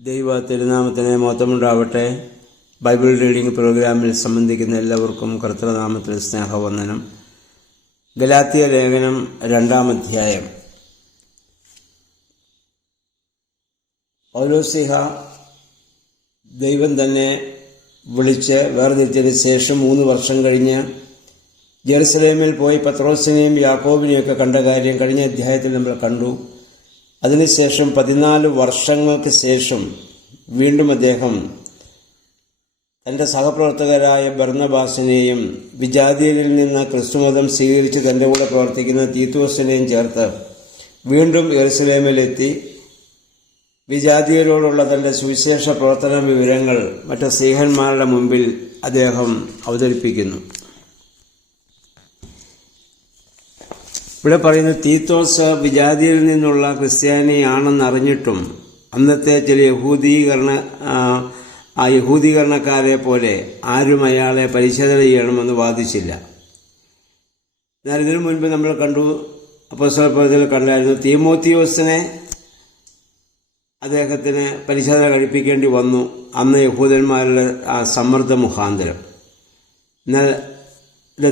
ദൈവ തിരുനാമത്തിന് മഹത്വമുണ്ടാവട്ടെ. Bible reading പ്രോഗ്രാമിൽ സംബന്ധിക്കുന്ന എല്ലാവർക്കും കർത്തൃനാമത്തിൽ സ്നേഹവന്ദനം. ഗലാത്യ ലേഖനം 2-ാം അധ്യായം. പൗലോസ്ലീഹ ദൈവം തന്നെ വിളിച്ച് വേർതിരിച്ചതിന് ശേഷം 3 വർഷം കഴിഞ്ഞ് ജെറുസലേമിൽ പോയി പത്രോസിനെയും യാക്കോബിനെയൊക്കെ കണ്ട കാര്യം കഴിഞ്ഞ അധ്യായത്തിൽ നമ്മൾ കണ്ടു. അതിനുശേഷം 14 വർഷങ്ങൾക്ക് ശേഷം വീണ്ടും അദ്ദേഹം തൻ്റെ സഹപ്രവർത്തകരായ ബർന്നബാസിനെയും വിജാതിയരിൽ നിന്ന് ക്രിസ്തുമതം സ്വീകരിച്ച് തൻ്റെ കൂടെ പ്രവർത്തിക്കുന്ന തീത്തോസിനെയും ചേർത്ത് വീണ്ടും യെരുശലേമിലെത്തി വിജാതിയരോടുള്ള തൻ്റെ സുവിശേഷ പ്രവർത്തന വിവരങ്ങൾ മറ്റ് സ്ലീഹന്മാരുടെ മുമ്പിൽ അദ്ദേഹം അവതരിപ്പിക്കുന്നു. ഇവിടെ പറയുന്ന തീത്തോസ് വിജാതിയിൽ നിന്നുള്ള ക്രിസ്ത്യാനിയാണെന്നറിഞ്ഞിട്ടും അന്നത്തെ ചില യഹൂദീകരണക്കാരെ പോലെ ആരും അയാളെ പരിശോധന ചെയ്യണമെന്ന് വാദിച്ചില്ല. എന്നാൽ ഇതിനു മുൻപ് നമ്മൾ കണ്ടു, അപ്പോസ്തലപ്രവൃത്തിയിൽ കണ്ടായിരുന്നു, തീമോത്തിയോസിനെ അദ്ദേഹത്തിന് പരിശോധന കഴിപ്പിക്കേണ്ടി വന്നു അന്ന് യഹൂദന്മാരുടെ ആ സമ്മർദ്ദ മുഖാന്തരം. എന്നാൽ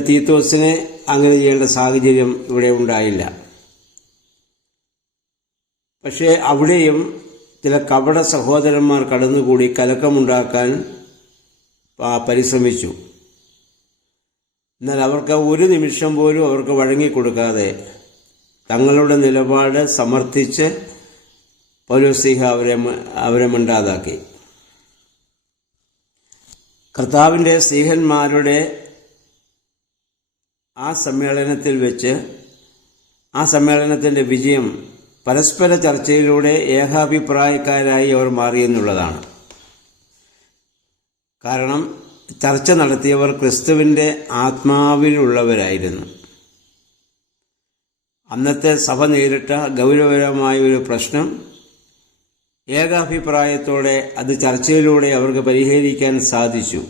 തീത്തോസിനെ അങ്ങനെ ചെയ്യേണ്ട സാഹചര്യം ഇവിടെ ഉണ്ടായില്ല. പക്ഷേ അവിടെയും ചില കപട സഹോദരന്മാർ കടന്നുകൂടി കലക്കമുണ്ടാക്കാൻ പരിശ്രമിച്ചു. എന്നാൽ അവർക്ക് ഒരു നിമിഷം പോലും അവർക്ക് വഴങ്ങിക്കൊടുക്കാതെ തങ്ങളുടെ നിലപാട് സമർത്ഥിച്ച് പൗലോസ്ലീഹ അവരെ മിണ്ടാതാക്കി. കർത്താവിൻ്റെ സ്ലീഹന്മാരുടെ ആ സമ്മേളനത്തിൽ വെച്ച് ആ സമ്മേളനത്തിൻ്റെ വിജയം പരസ്പര ചർച്ചയിലൂടെ ഏകാഭിപ്രായക്കാരായി അവർ മാറിയെന്നുള്ളതാണ്. കാരണം ചർച്ച നടത്തിയവർ ക്രിസ്തുവിൻ്റെ ആത്മാവിലുള്ളവരായിരുന്നു. അന്നത്തെ സഭ നേരിട്ട ഗൗരവകരമായ ഒരു പ്രശ്നം ഏകാഭിപ്രായത്തോടെ അത് ചർച്ചയിലൂടെ അവർക്ക് പരിഹരിക്കാൻ സാധിച്ചു.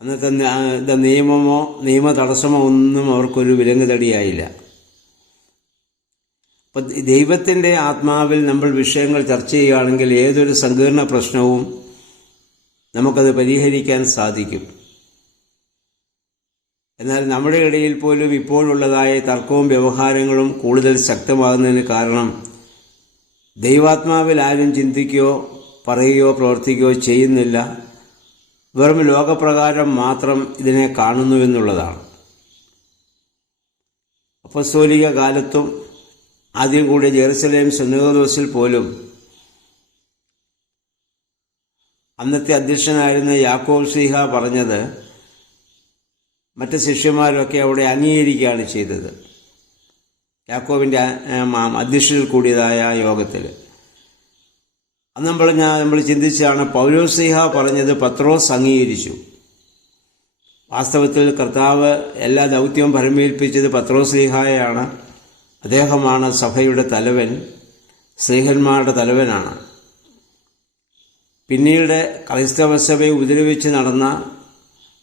അന്നത്തെ നിയമമോ നിയമ തടസ്സമോ ഒന്നും അവർക്കൊരു വിലങ്ങുതടിയായില്ല. അപ്പം ദൈവത്തിൻ്റെ ആത്മാവിൽ നമ്മൾ വിഷയങ്ങൾ ചർച്ച ചെയ്യുകയാണെങ്കിൽ ഏതൊരു സങ്കീർണ പ്രശ്നവും നമുക്കത് പരിഹരിക്കാൻ സാധിക്കും. എന്നാൽ നമ്മുടെ ഇടയിൽ പോലും ഇപ്പോഴുള്ളതായ തർക്കവും വ്യവഹാരങ്ങളും കൂടുതൽ ശക്തമാകുന്നതിന് കാരണം ദൈവാത്മാവിൽ ആരും ചിന്തിക്കുകയോ പറയുകയോ പ്രവർത്തിക്കുകയോ ചെയ്യുന്നില്ല, വെറും ലോകപ്രകാരം മാത്രം ഇതിനെ കാണുന്നു എന്നുള്ളതാണ്. അപ്പസ്തോലിക കാലത്തും ആദ്യം കൂടി ജെറുസലേം സുന്നഹദോസിൽ പോലും അന്നത്തെ അധ്യക്ഷനായിരുന്ന യാക്കോബ് ശ്ലീഹ പറഞ്ഞത് മറ്റ് ശിഷ്യന്മാരൊക്കെ അവിടെ അംഗീകരിക്കുകയാണ് ചെയ്തത്. യാക്കോബിൻ്റെ അധ്യക്ഷതയിൽ കൂടിയതായ യോഗത്തിൽ അന്ന് നമ്മൾ ചിന്തിച്ചാണ് പൗലോസ്ലീഹ പറഞ്ഞത് പത്രോസ് അംഗീകരിച്ചു. വാസ്തവത്തിൽ കർത്താവ് എല്ലാ ദൗത്യവും ഭരമേൽപ്പിച്ചത് പത്രോസ്ലീഹായാണ്. അദ്ദേഹമാണ് സഭയുടെ തലവൻ, സ്ലീഹന്മാരുടെ തലവനാണ്. പിന്നീട് ക്രൈസ്തവ സഭയെ ഉപദ്രവിച്ച് നടന്ന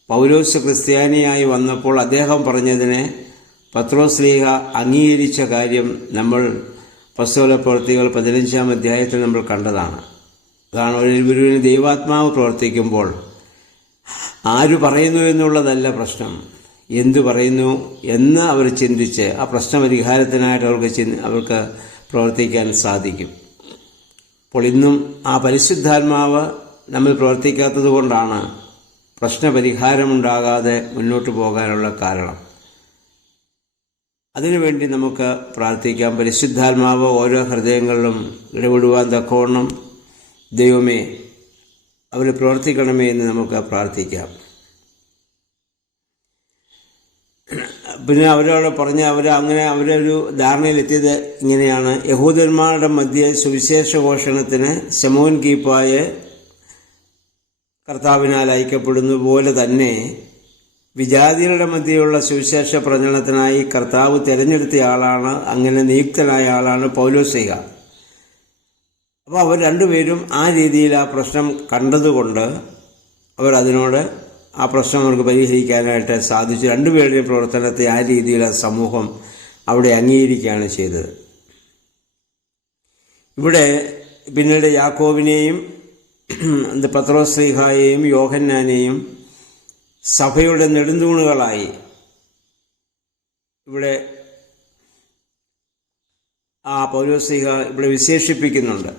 പൗലോസ് ക്രിസ്ത്യാനിയായി വന്നപ്പോൾ അദ്ദേഹം പറഞ്ഞതിനെ പത്രോസ്ലീഹ അംഗീകരിച്ച കാര്യം നമ്മൾ അപ്പോസ്തലപ്രവൃത്തികൾ 15-ാം അധ്യായത്തിൽ നമ്മൾ കണ്ടതാണ്. അതാണ് ഒരുവന് ദൈവാത്മാവ് പ്രവർത്തിക്കുമ്പോൾ ആര് പറയുന്നു എന്നുള്ളതല്ല പ്രശ്നം, എന്തു പറയുന്നു എന്ന് അവർ ചിന്തിച്ച് ആ പ്രശ്നപരിഹാരത്തിനായിട്ട് അവർക്ക് പ്രവർത്തിക്കാൻ സാധിക്കും. അപ്പോൾ ഇന്നും ആ പരിശുദ്ധാത്മാവ് നമ്മൾ പ്രവർത്തിക്കാത്തത് കൊണ്ടാണ് പ്രശ്നപരിഹാരമുണ്ടാകാതെ മുന്നോട്ട് പോകാനുള്ള കാരണം. അതിനുവേണ്ടി നമുക്ക് പ്രാർത്ഥിക്കാം. പരിശുദ്ധാത്മാവ് ഓരോ ഹൃദയങ്ങളിലും ഇടപെടുവാൻ തക്കവണ്ണം ദൈവമേ അവർ പ്രവർത്തിക്കണമേ എന്ന് നമുക്ക് പ്രാർത്ഥിക്കാം. പിന്നെ അവരോട് പറഞ്ഞ് അവരൊരു ധാരണയിലെത്തിയത് ഇങ്ങനെയാണ്: യഹൂദന്മാരുടെ മധ്യേ സുവിശേഷ ഘോഷണത്തിന് ശമോൻ കീപ്പായെ കർത്താവിനാൽ അയക്കപ്പെടുന്ന പോലെ തന്നെ വിജാതികളുടെ മധ്യയുള്ള സുവിശേഷ പ്രചരണത്തിനായി കർത്താവ് തിരഞ്ഞെടുത്തയാളാണ്, അങ്ങനെ നിയുക്തനായ ആളാണ് പൗലോസ്ലീഹ. അപ്പോൾ അവർ രണ്ടുപേരും ആ രീതിയിൽ ആ പ്രശ്നം കണ്ടതുകൊണ്ട് ആ പ്രശ്നം അവർക്ക് പരിഹരിക്കാനായിട്ട് സാധിച്ചു. രണ്ടുപേരുടെയും പ്രവർത്തനത്തെ ആ രീതിയിൽ സമൂഹം അവിടെ അംഗീകരിക്കുകയാണ് ചെയ്തത്. ഇവിടെ പിന്നീട് യാക്കോബിനെയും പത്രോസ് ശ്ലീഹായെയും യോഹന്നാനെയും സഭയുടെ നെടുന്തൂണുകളായി ഇവിടെ പൗലോസ് ശ്ലീഹ ഇവിടെ വിശേഷിപ്പിക്കുന്നുണ്ട്.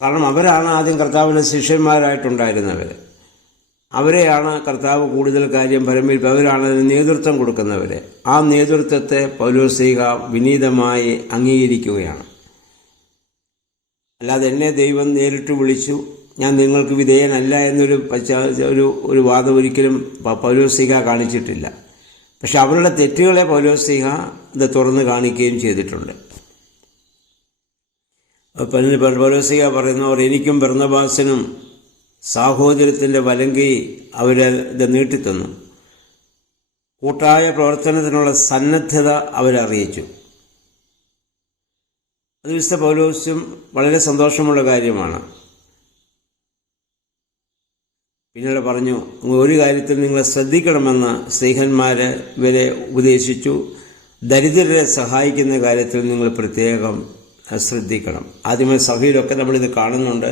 കാരണം അവരാണ് ആദ്യം കർത്താവിൻ്റെ ശിഷ്യന്മാരായിട്ടുണ്ടായിരുന്നവർ. അവരെയാണ് കർത്താവ് കൂടുതൽ കാര്യം പരമേൽപ്പ്, അവരാണ് അതിന് നേതൃത്വം കൊടുക്കുന്നവർ. ആ നേതൃത്വത്തെ പൗലോസ് ശ്ലീഹ വിനീതമായി അംഗീകരിക്കുകയാണ്. അല്ലാതെ എന്നെ ദൈവം നേരിട്ട് വിളിച്ചു, ഞാൻ നിങ്ങൾക്ക് വിധേയനല്ല എന്നൊരു വാദം ഒരിക്കലും പൗലോസ് ശ്ലീഹ കാണിച്ചിട്ടില്ല. പക്ഷെ അവരുടെ തെറ്റുകളെ പൗലോസ് ശ്ലീഹ ഇത് തുറന്ന് കാണിക്കുകയും ചെയ്തിട്ടുണ്ട്. പൗലോസ് ശ്ലീഹ പറയുന്നവർ എനിക്കും ബർന്നബാസിനും സാഹോദര്യത്തിൻ്റെ വലങ്കൈ അവരത് നീട്ടിത്തന്നു. കൂട്ടായ പ്രവർത്തനത്തിനുള്ള സന്നദ്ധത അവരറിയിച്ചു. അത് വിശുദ്ധ പൗലോസും വളരെ സന്തോഷമുള്ള കാര്യമാണ്. പിന്നീട് പറഞ്ഞു, ഒരു കാര്യത്തിൽ നിങ്ങൾ ശ്രദ്ധിക്കണമെന്ന് സ്നേഹന്മാർ ഇവരെ ഉപദേശിച്ചു. ദരിദ്രരെ സഹായിക്കുന്ന കാര്യത്തിൽ നിങ്ങൾ പ്രത്യേകം ശ്രദ്ധിക്കണം. ആദ്യമേ സഭയിലൊക്കെ നമ്മളിത് കാണുന്നുണ്ട്.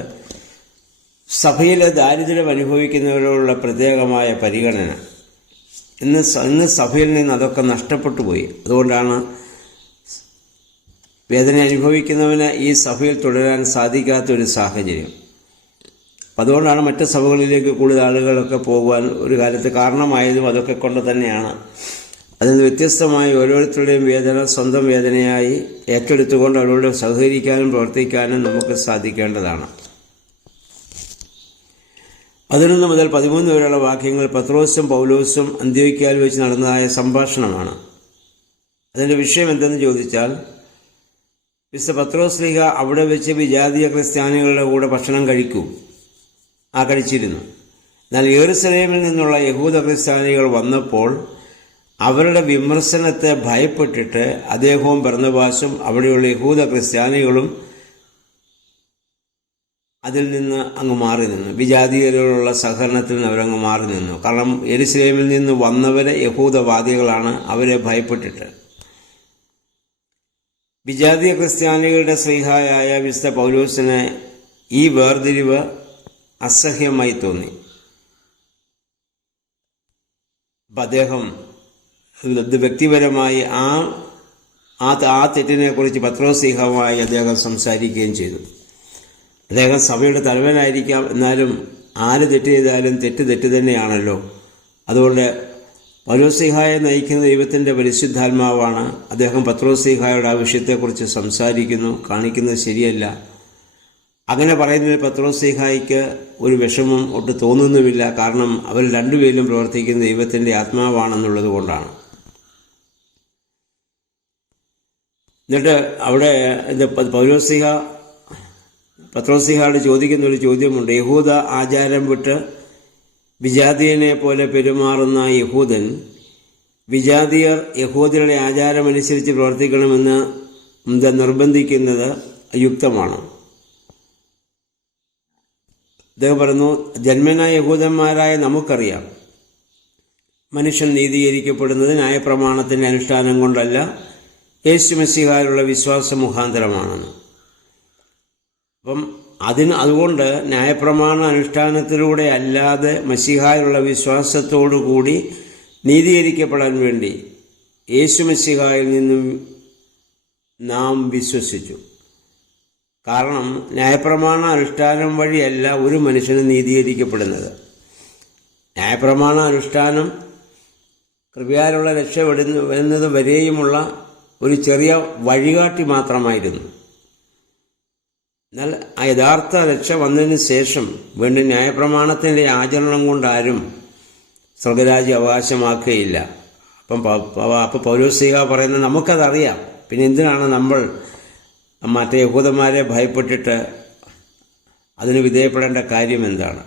സഭയിലെ ദാരിദ്ര്യം അനുഭവിക്കുന്നവരോടുള്ള പ്രത്യേകമായ പരിഗണന. ഇന്ന് സഭയിൽ നിന്ന് അതൊക്കെ നഷ്ടപ്പെട്ടു പോയി. അതുകൊണ്ടാണ് വേദന അനുഭവിക്കുന്നവന് ഈ സഭയിൽ തുടരാൻ സാധിക്കാത്തൊരു സാഹചര്യം. അതുകൊണ്ടാണ് മറ്റ് സഭകളിലേക്ക് കൂടുതൽ ആളുകളൊക്കെ പോകുവാൻ ഒരു കാലത്ത് കാരണമായതും അതൊക്കെ കൊണ്ട് തന്നെയാണ്. അതിന് വ്യത്യസ്തമായി ഓരോരുത്തരുടെയും വേദന സ്വന്തം വേദനയായി ഏറ്റെടുത്തുകൊണ്ട് അവരോട് സഹകരിക്കാനും പ്രവർത്തിക്കാനും നമുക്ക് സാധിക്കേണ്ടതാണ്. 11 മുതൽ 13 വരെയുള്ള വാക്യങ്ങൾ പത്രോസും പൗലോസും അന്ത്യോക്യയിൽ വെച്ച് നടന്നതായ സംഭാഷണമാണ്. അതിൻ്റെ വിഷയം എന്തെന്ന് ചോദിച്ചാൽ, വിശുദ്ധ പത്രോസ് ശ്ലീഹ അവിടെ വെച്ച് വിജാതീയ ക്രിസ്ത്യാനികളുടെ കൂടെ ഭക്ഷണം കഴിച്ചിരുന്നു. എന്നാൽ യെരുശലേമിൽ നിന്നുള്ള യഹൂദ ക്രിസ്ത്യാനികൾ വന്നപ്പോൾ അവരുടെ വിമർശനത്തെ ഭയപ്പെട്ടിട്ട് അദ്ദേഹവും ബർന്നബാസും അവിടെയുള്ള യഹൂദ ക്രിസ്ത്യാനികളും അതിൽ നിന്ന് അങ്ങ് മാറി നിന്നു. വിജാതീയരോടുള്ള സഹകരണത്തിൽ നിന്ന് അവരങ്ങ് മാറി നിന്നു. കാരണം യെരുശലേമിൽ നിന്ന് വന്നവരെ യഹൂദവാദികളാണ്, അവരെ ഭയപ്പെട്ടിട്ട്. വിജാതീയ ക്രിസ്ത്യാനികളുടെ ശ്ലീഹായായ വിശുദ്ധ പൗലോസിന് ഈ വേർതിരിവ് അസഹ്യമായി തോന്നി. അപ്പം അദ്ദേഹം വ്യക്തിപരമായി ആ തെറ്റിനെക്കുറിച്ച് പത്രോസ് ശ്ലീഹയുമായി അദ്ദേഹം സംസാരിക്കുകയും ചെയ്തു. അദ്ദേഹം സഭയുടെ തലവനായിരിക്കാം, എന്നാലും ആര് തെറ്റ് ചെയ്താലും തെറ്റ് തന്നെയാണല്ലോ. അതുകൊണ്ട് പൗലോസ് ശ്ലീഹായെ നയിക്കുന്ന ദൈവത്തിൻ്റെ പരിശുദ്ധാത്മാവാണ്. അദ്ദേഹം പത്രോസ് ശ്ലീഹായുടെ ആ വിഷയത്തെക്കുറിച്ച് സംസാരിക്കുന്നു, കാണിക്കുന്നത് ശരിയല്ല. അങ്ങനെ പറയുന്നതിൽ പത്രോസ് ശ്ലീഹായ്ക്ക് ഒരു വിഷമം ഒട്ട് തോന്നുന്നുമില്ല. കാരണം അവർ രണ്ടുപേരും പ്രവർത്തിക്കുന്ന ദൈവത്തിൻ്റെ ആത്മാവാണെന്നുള്ളത് കൊണ്ടാണ്. എന്നിട്ട് അവിടെ പത്രോസ് ശ്ലീഹയോട് ചോദിക്കുന്നൊരു ചോദ്യമുണ്ട്. യഹൂദ ആചാരം വിട്ട് വിജാതീയനെ പോലെ പെരുമാറുന്ന യഹൂദൻ വിജാതീയർ യഹൂദരുടെ ആചാരമനുസരിച്ച് പ്രവർത്തിക്കണമെന്ന് നിർബന്ധിക്കുന്നത് യുക്തമാണ്. അദ്ദേഹം പറയുന്നു, ജന്മന യഹൂദന്മാരായ നമുക്കറിയാം മനുഷ്യൻ നീതീകരിക്കപ്പെടുന്നത് ന്യായപ്രമാണത്തിൻ്റെ അനുഷ്ഠാനം കൊണ്ടല്ല, യേശു മശീഹയിലുള്ള വിശ്വാസ മുഖാന്തരമാണെന്ന്. അപ്പം അതുകൊണ്ട് ന്യായപ്രമാണ അനുഷ്ഠാനത്തിലൂടെ അല്ലാതെ മശീഹായിലുള്ള വിശ്വാസത്തോടു കൂടി നീതീകരിക്കപ്പെടാൻ വേണ്ടി യേശു മശീഹായിൽ നിന്നും നാം വിശ്വസിച്ചു. കാരണം ന്യായപ്രമാണ അനുഷ്ഠാനം വഴിയല്ല ഒരു മനുഷ്യന് നീതീകരിക്കപ്പെടുന്നത്. ന്യായപ്രമാണ അനുഷ്ഠാനം കൃപയാലുള്ള രക്ഷപ്പെടുന്നത് വരെയുമുള്ള ഒരു ചെറിയ വഴികാട്ടി മാത്രമായിരുന്നു. എന്നാൽ ആ യഥാർത്ഥ രക്ഷ വന്നതിന് ശേഷം വീണ്ടും ന്യായപ്രമാണത്തിൻ്റെ ആചരണം കൊണ്ടാരും സ്വർഗരാജ്യം അവകാശമാക്കുകയില്ല. അപ്പം പൗലോസ് ശ്ലീഹ പറയുന്നത് നമുക്കതറിയാം, പിന്നെ എന്തിനാണ് നമ്മൾ മറ്റേ യഹൂദന്മാരെ ഭയപ്പെട്ടിട്ട് അതിന് വിധേയപ്പെടേണ്ട കാര്യം എന്താണ്?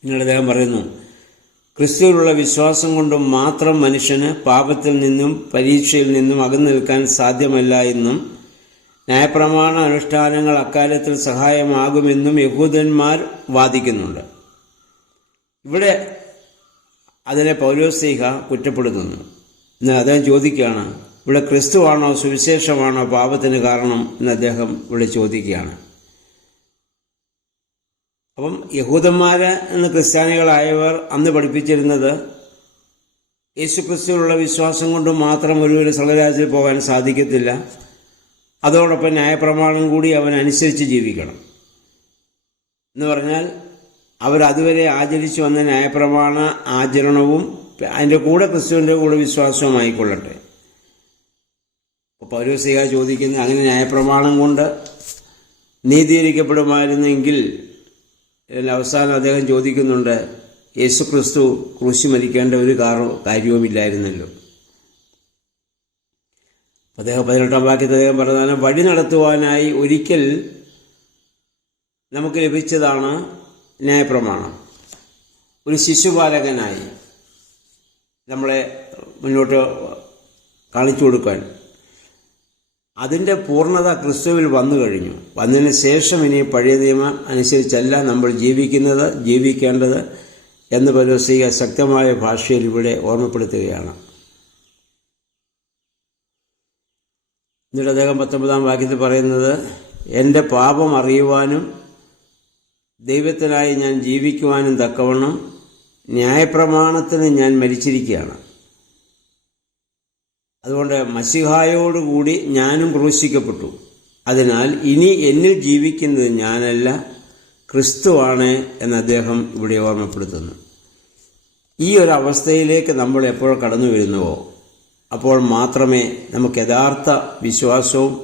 പിന്നീട് അദ്ദേഹം പറയുന്നു, ക്രിസ്തുവിലുള്ള വിശ്വാസം കൊണ്ടും മാത്രം മനുഷ്യന് പാപത്തിൽ നിന്നും പരീക്ഷയിൽ നിന്നും അകന്നു നിൽക്കാൻ സാധ്യമല്ല എന്നും ന്യായപ്രമാണ അനുഷ്ഠാനങ്ങൾ അക്കാര്യത്തിൽ സഹായമാകുമെന്നും യഹൂദന്മാർ വാദിക്കുന്നുണ്ട്. ഇവിടെ അതിനെ പൗലോസ് ശ്ലീഹ കുറ്റപ്പെടുത്തുന്നു. എന്ന് അദ്ദേഹം ചോദിക്കുകയാണ്. ഇവിടെ ക്രിസ്തുവാണോ സുവിശേഷമാണോ പാപത്തിന് കാരണം എന്ന് അദ്ദേഹം ഇവിടെ ചോദിക്കുകയാണ്. അപ്പം യഹൂദന്മാര് എന്ന് ക്രിസ്ത്യാനികളായവർ അന്ന് പഠിപ്പിച്ചിരുന്നത് യേശുക്രിസ്തുവിലുള്ള വിശ്വാസം കൊണ്ട് മാത്രം ഒരു സ്വർഗ്ഗരാജ്യത്തിൽ പോകാൻ സാധിക്കത്തില്ല, അതോടൊപ്പം ന്യായപ്രമാണം കൂടി അവനനുസരിച്ച് ജീവിക്കണം എന്ന് പറഞ്ഞാൽ അവരതുവരെ ആചരിച്ചു വന്ന ന്യായപ്രമാണ ആചരണവും അതിൻ്റെ കൂടെ ക്രിസ്തുവിൻ്റെ കൂടെ വിശ്വാസവും ആയിക്കൊള്ളട്ടെ. അപ്പോൾ പൗലോസ്ലീഹ ചോദിക്കുന്ന, അങ്ങനെ ന്യായപ്രമാണം കൊണ്ട് നീതീകരിക്കപ്പെടുമായിരുന്നെങ്കിൽ അവസാനം അദ്ദേഹം ചോദിക്കുന്നുണ്ട്, യേശുക്രിസ്തു ക്രൂശി മരിക്കേണ്ട ഒരു കാര്യവുമില്ലായിരുന്നല്ലോ. അദ്ദേഹം 18-ാം വാക്യത്തിൽ അദ്ദേഹം പറഞ്ഞാൽ, വഴി നടത്തുവാനായി ഒരിക്കൽ നമുക്ക് ലഭിച്ചതാണ് ന്യായപ്രമാണം. ഒരു ശിശുപാലകനായി നമ്മളെ മുന്നോട്ട് കാണിച്ചു കൊടുക്കാൻ. അതിൻ്റെ പൂർണ്ണത ക്രിസ്തുവിൽ വന്നു കഴിഞ്ഞു. വന്നതിന് ശേഷം ഇനി പഴയ നിയമം അനുസരിച്ചല്ല നമ്മൾ ജീവിക്കേണ്ടത് എന്ന് പൗലോസ്ലീഹ ശക്തമായ ഭാഷയിൽ ഇവിടെ ഓർമ്മപ്പെടുത്തുകയാണ്. എന്നിട്ട് അദ്ദേഹം 19-ാം വാക്യത്തിൽ പറയുന്നത്, എൻ്റെ പാപം അറിയുവാനും ദൈവത്തിനായി ഞാൻ ജീവിക്കുവാനും തക്കവണ്ണം ന്യായപ്രമാണത്തിന് ഞാൻ മരിച്ചിരിക്കുകയാണ്. അതുകൊണ്ട് മശിഹായോടുകൂടി ഞാനും ക്രൂശിക്കപ്പെട്ടു. അതിനാൽ ഇനി എന്നിൽ ജീവിക്കുന്നത് ഞാനല്ല, ക്രിസ്തുവാണ് എന്ന് അദ്ദേഹം ഇവിടെ ഓർമ്മപ്പെടുത്തുന്നു. ഈ ഒരു അവസ്ഥയിലേക്ക് നമ്മൾ എപ്പോൾ കടന്നു വരുന്നുവോ അപ്പോൾ മാത്രമേ നമുക്ക് യഥാർത്ഥ വിശ്വാസവും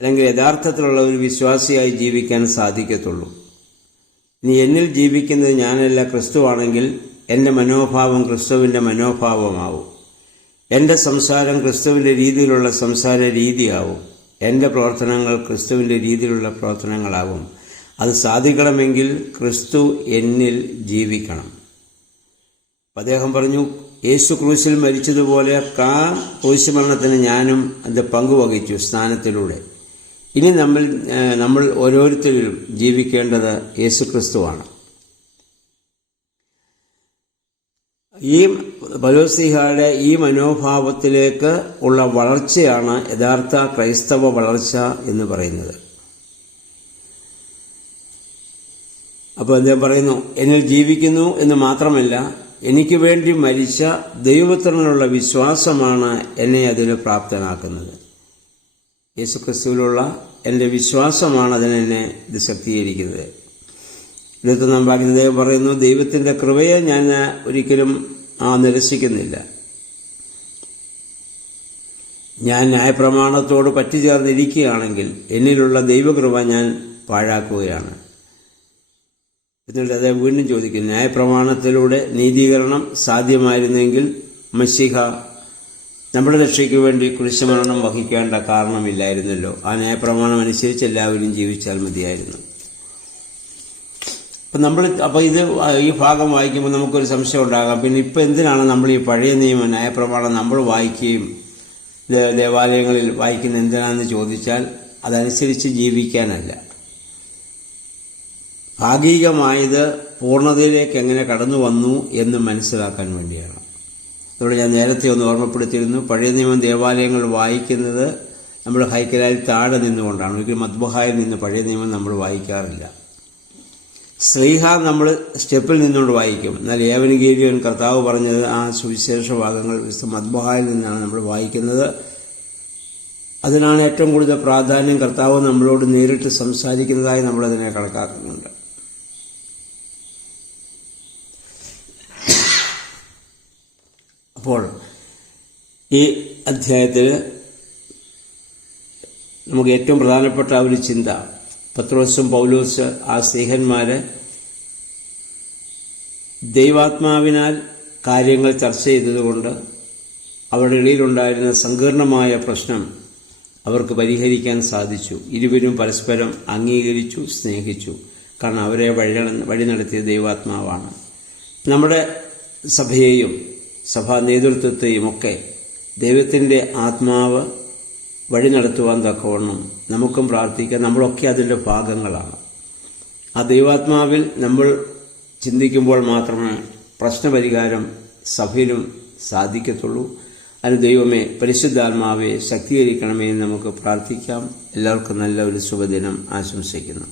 അല്ലെങ്കിൽ യഥാർത്ഥത്തിലുള്ള ഒരു വിശ്വാസിയായി ജീവിക്കാൻ സാധിക്കത്തുള്ളൂ. ഇനി എന്നിൽ ജീവിക്കുന്നത് ഞാനല്ല, ക്രിസ്തുവാണെങ്കിൽ എൻ്റെ മനോഭാവം ക്രിസ്തുവിൻ്റെ മനോഭാവമാവും. എൻ്റെ സംസാരം ക്രിസ്തുവിൻ്റെ രീതിയിലുള്ള സംസാര രീതിയാവും. എൻ്റെ പ്രവർത്തനങ്ങൾ ക്രിസ്തുവിൻ്റെ രീതിയിലുള്ള പ്രവർത്തനങ്ങളാകും. അത് സാധിക്കണമെങ്കിൽ ക്രിസ്തു എന്നിൽ ജീവിക്കണം. അദ്ദേഹം പറഞ്ഞു, യേശു ക്രൂശിൽ മരിച്ചതുപോലെ ക്രൂശ് മരണത്തിന് ഞാനും അത് പങ്കുവഹിച്ചു സ്നാനത്തിലൂടെ. ഇനി നമ്മൾ ഓരോരുത്തരും ജീവിക്കേണ്ടത് യേശു ക്രിസ്തുവാണ്. ഈ പൗലോസ്ലീഹയുടെ ഈ മനോഭാവത്തിലേക്ക് ഉള്ള വളർച്ചയാണ് യഥാർത്ഥ ക്രൈസ്തവ വളർച്ച എന്ന് പറയുന്നത്. അപ്പോൾ അദ്ദേഹം പറയുന്നു, എന്നിൽ ജീവിക്കുന്നു എന്ന് മാത്രമല്ല, എനിക്ക് വേണ്ടി മരിച്ച ദൈവത്തിനുള്ള വിശ്വാസമാണ് എന്നെ അതിന് പ്രാപ്തനാക്കുന്നത്. യേശുക്രിസ്തുവിലുള്ള എൻ്റെ വിശ്വാസമാണ് അതിനെന്നെ ഇത് ശക്തീകരിക്കുന്നത്. 21-ാം വാക്യത്തിൽ അദ്ദേഹം പറയുന്നു, ദൈവത്തിൻ്റെ കൃപയെ ഞാൻ ഒരിക്കലും നിരസിക്കുന്നില്ല. ഞാൻ ന്യായപ്രമാണത്തോട് പറ്റിച്ചേർന്നിരിക്കുകയാണെങ്കിൽ എന്നിലുള്ള ദൈവകൃപ ഞാൻ പാഴാക്കുകയാണ്. എന്നിട്ട് അദ്ദേഹം വീണ്ടും ചോദിക്കുന്നു, ന്യായപ്രമാണത്തിലൂടെ നീതീകരണം സാധ്യമായിരുന്നെങ്കിൽ മശിഹ നമ്മുടെ രക്ഷയ്ക്ക് വേണ്ടി കുരിശുമരണം വഹിക്കേണ്ട കാരണമില്ലായിരുന്നല്ലോ. ആ ന്യായപ്രമാണം അനുസരിച്ച് എല്ലാവരും ജീവിച്ചാൽ മതിയായിരുന്നു. അപ്പോൾ ഈ ഭാഗം വായിക്കുമ്പോൾ നമുക്കൊരു സംശയം ഉണ്ടാകാം, പിന്നെ ഇപ്പം എന്തിനാണ് നമ്മൾ ഈ പഴയ നിയമ ന്യായപ്രമാണം നമ്മൾ വായിക്കുകയും ദേവാലയങ്ങളിൽ വായിക്കുന്ന എന്തിനാണെന്ന് ചോദിച്ചാൽ, അതനുസരിച്ച് ജീവിക്കാനല്ല, ഭാഗികമായത് പൂർണ്ണതയിലേക്ക് എങ്ങനെ കടന്നു വന്നു എന്ന് മനസ്സിലാക്കാൻ വേണ്ടിയാണ്. അതുകൊണ്ട് ഞാൻ നേരത്തെ ഒന്ന് ഓർമ്മപ്പെടുത്തിയിരുന്നു, പഴയ നിയമം ദേവാലയങ്ങൾ വായിക്കുന്നത് നമ്മൾ ഹൈക്കലായിൽ താഴെ നിന്നുകൊണ്ടാണ്. ഒരിക്കലും മദ്ബഹായിൽ നിന്ന് പഴയ നിയമം നമ്മൾ വായിക്കാറില്ല. ശ്ലീഹ നമ്മൾ സ്റ്റെപ്പിൽ നിന്നുകൊണ്ട് വായിക്കും. എന്നാൽ ഏവൻഗേലിയൻ കർത്താവ് പറഞ്ഞത് ആ സുവിശേഷ ഭാഗങ്ങൾ മദ്ബഹായിൽ നിന്നാണ് നമ്മൾ വായിക്കുന്നത്. അതിനാണ് ഏറ്റവും കൂടുതൽ പ്രാധാന്യം. കർത്താവ് നമ്മളോട് നേരിട്ട് സംസാരിക്കുന്നതായി നമ്മളതിനെ കണക്കാക്കുന്നുണ്ട്. അപ്പോൾ ഈ അധ്യായത്തിൽ നമുക്ക് ഏറ്റവും പ്രധാനപ്പെട്ട ഒരു ചിന്ത, പത്രോസും പൗലോസ് ആ സ്നേഹന്മാര് ദൈവാത്മാവിനാൽ കാര്യങ്ങൾ ചർച്ച ചെയ്തതുകൊണ്ട് അവരുടെ ഇടയിലുണ്ടായിരുന്ന സങ്കീർണമായ പ്രശ്നം അവർക്ക് പരിഹരിക്കാൻ സാധിച്ചു. ഇരുവരും പരസ്പരം അംഗീകരിച്ചു, സ്നേഹിച്ചു. കാരണം അവരെ വഴി നടത്തിയ ദൈവാത്മാവാണ്. നമ്മുടെ സഭയെയും സഭാ നേതൃത്വത്തെയും ഒക്കെ ദൈവത്തിൻ്റെ ആത്മാവ് വഴി നടത്തുവാൻ തക്കവണ്ണം നമുക്കും പ്രാർത്ഥിക്കാം. നമ്മളൊക്കെ അതിൻ്റെ ഭാഗങ്ങളാണ്. ആ ദൈവാത്മാവിൽ നമ്മൾ ചിന്തിക്കുമ്പോൾ മാത്രമേ പ്രശ്നപരിഹാരം സഭയിലും സാധിക്കത്തുള്ളൂ. അതിന് ദൈവമേ, പരിശുദ്ധാത്മാവെ ശക്തീകരിക്കണമേ എന്ന് നമുക്ക് പ്രാർത്ഥിക്കാം. എല്ലാവർക്കും നല്ല ഒരു ശുഭദിനം ആശംസിക്കുന്നു.